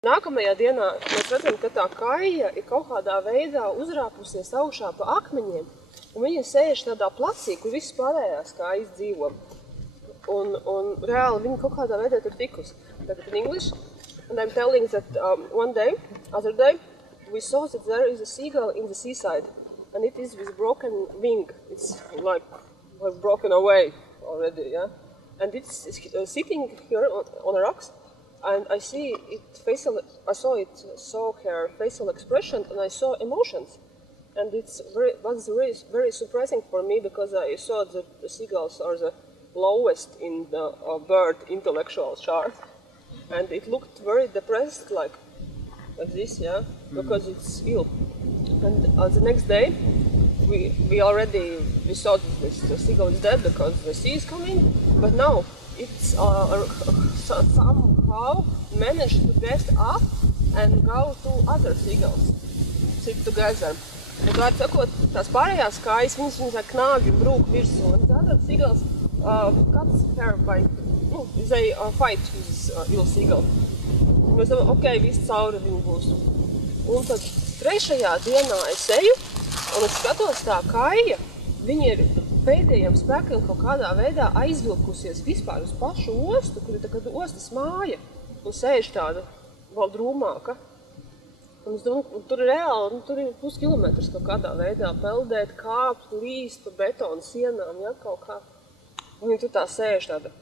Nākamajā dienā mēs redzam, ka tā kaija ir kaut kādā veidā uzrāpusies augšā pa akmeņiem, un viņa sēž tādā placī, kur viss pārējās kājas dzīvo. Un reāli viņa kaut kādā veidā tur tikus. Tagad in English, and I'm telling that one day, other day, we saw that there is a seagull in the seaside, and it is with broken wing. It's like broken away already, yeah? And it's sitting here on the rocks. And I saw her facial expression, and I saw emotions, and it was very surprising for me because I saw that the seagulls are the lowest in the bird intellectual chart, and it looked very depressed, like this, yeah, because it's ill. And the next day, we saw that the seagull is dead because the sea is coming, but now it's somehow managed to get up and go to other seagulls, sit together. Un tā sakot, tās pārējās kājas, viņas knābi brūk virsū, un the other seagulls cuts her by, they fight with this ill seagull. Un mēs domājam, ok, viss cauri viņi būs. Un tad trešajā dienā es eju, un es skatos tā kāja, viņa ir pēdējiem spēkiem kaut kādā veidā aizvilkusies vispār uz pašu ostu, kur ir tā kā ostas māja, un sēž tāda vēl drūmāka. Un es domāju, tur ir reāli, tur ir puskilometrs kaut kādā veidā peldēt, kāpt, līst pa betonu sienām, ja, kaut kā. Un viņa tur tā sēž tāda,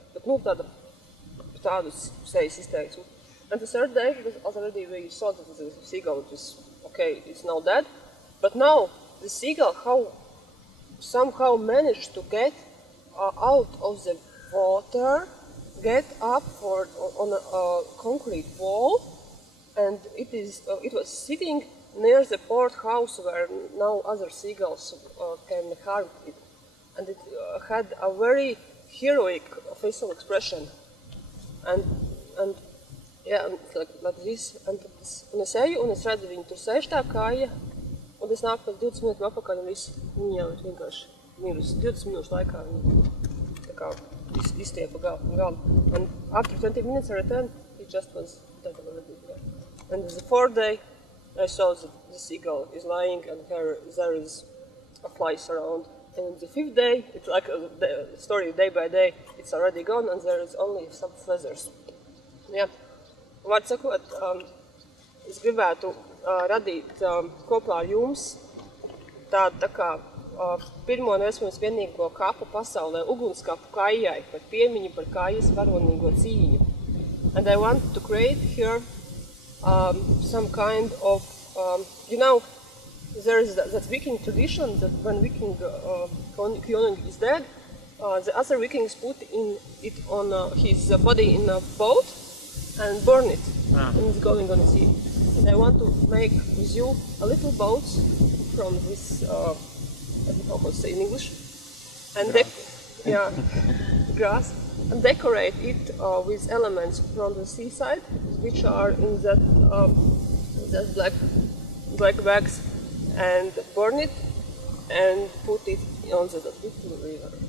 tādu sejas izteiksmu. And the third day, already we saw that the seagull was, okay, it's now dead, but now the seagull somehow managed to get out of the water, get up on a concrete wall, and it was sitting near the port house where now other seagulls can harm it, and it had a very heroic facial expression, and yeah, like this, un es eju, un es redzu, viņu tur sēž tā kāja, un es nāku pēc 20 minūtēm apakaļ, un viss, viņa jau vienkārši mirus 20 minūšu laikā, viņa tā kā izstiepa galvu. And after 20 minutes I returned, it just was dead already. Yeah. And the fourth day, I saw that the seagull is lying, and there is a flies around. And the fifth day, it's like the story day by day, it's already gone, and there is only some feathers. Yeah. Vārds sakot, es gribētu radīt kopā ar jums tādu tā kā pirmo un vienīgo kapu pasaulē, ugunskapu kaijai, par piemiņu par kājas varonīgo cīņu. And I want to create here some kind of, there is that Viking tradition that when Viking Konung is dead, the other Vikings put it on his body in a boat and burn it, and it's going on the sea. And I want to make with you a little boat from this, I don't know how to say in English, and grass, and decorate it with elements from the seaside, which are in that black bags, and burn it and put it on the little river.